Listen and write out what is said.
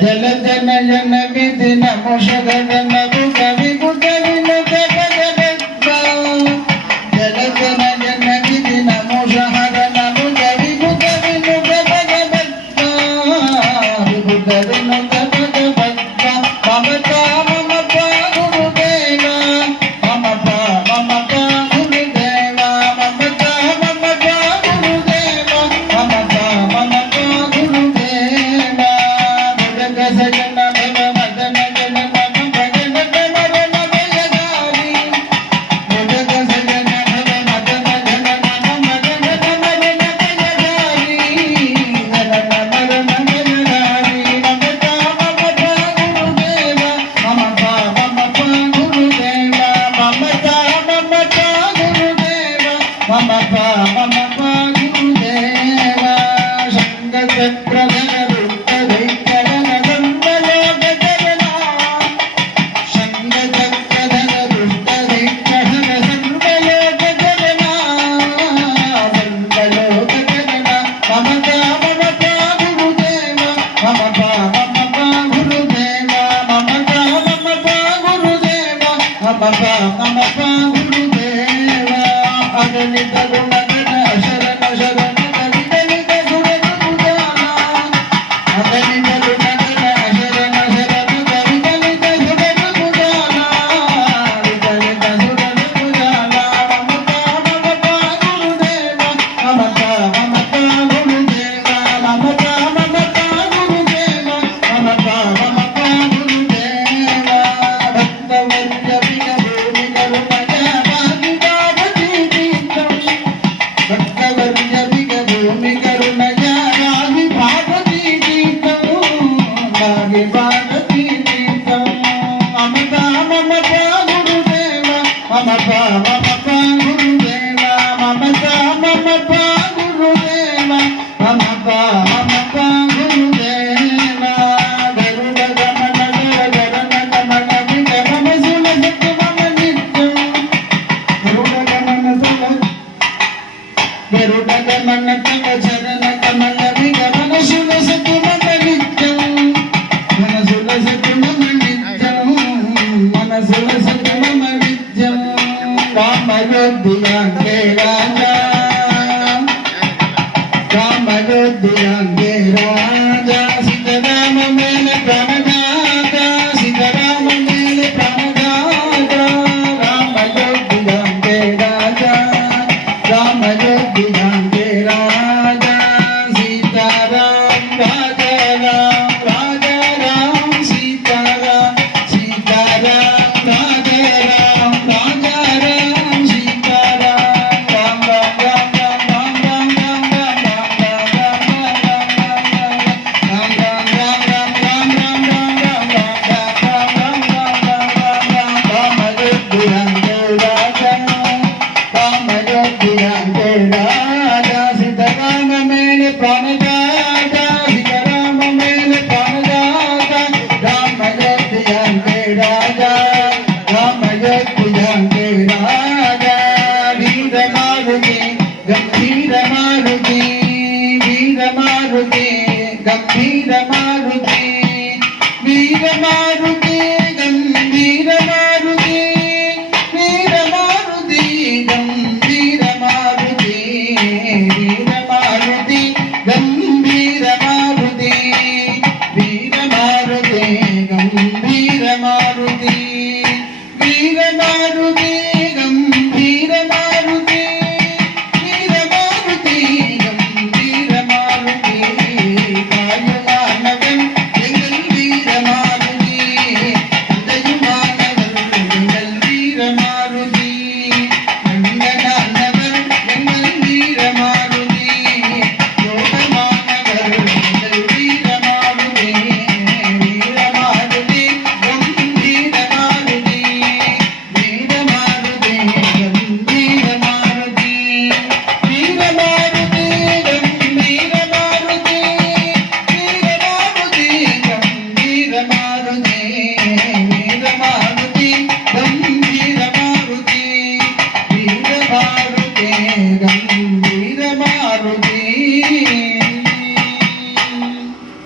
జలజనయన విధిన ముషగన కవి కుటవిన కపగబద్ద జలజనయన విధిన ముషహరన కవి కుటవిన కపగబద్ద కుటవిన కపగబద్ద మమత మమత గురుదేవ మమత మమత గురుదేవ మమత మమత గురుదేవ మమత మమత గురుదేవ సజన భవ మదన జన నమ భజన కమరణ బయగారి ముదగ సజన భవ మదన జన నమ భజన కమరణ బయగారి జన నమరణ బయగారి మమత మమత గురుదేవ మమత మమత గురుదేవ మమత మమత గురుదేవ మమత మమత గురుదేవ సంగ చక్రధర అగణిత గుణగణ శరణ శరణ గణిత సురగ పుజాన అగణిత గుణగణ శరణ శరణ గణిత సురగ పుజాన గణిత సురగ పుజాన మమత మమత గురుదేవ మమత మమత గురుదేవ మమత మమత గురుదేవ మమత మమత గురుదేవ భక్తవర్య విగభూమి కరుణయ భక్తవర్య కరుణయ రాగి భారతీ గీతం రాగి భారతీ గీతం మమత మమత గురుదేవ మమత మమత గురుదేవ మమత మమత గురుదేవ మమత మమత గురుదేవ గరుడ గమన గరణ గమన విగమ సులభ మమ నిత్యం గరుడ గమన గరుడ గమన తవ చరణ కమల విగమన సులసతు మమ నిత్యం మన సులసతు మమ నిత్యం మన సులసతు మమ నిత్యం రామయోధ్యాంగే రాజా రామయోధ్యాంగే రాజా సీతారామ మేల ప్రణదాత సీతారామ మేల ప్రణదాత రామయోధ్యాంగే రాజా రామయోధ్యాంగే రాజా సీతారాం రాజా రాం రాజా రాం సీతారాం సీతారాం రాజా రాం రాజా రాం సీతారాం రాం రాం రాం రాం రాం రాం రాం గంభీర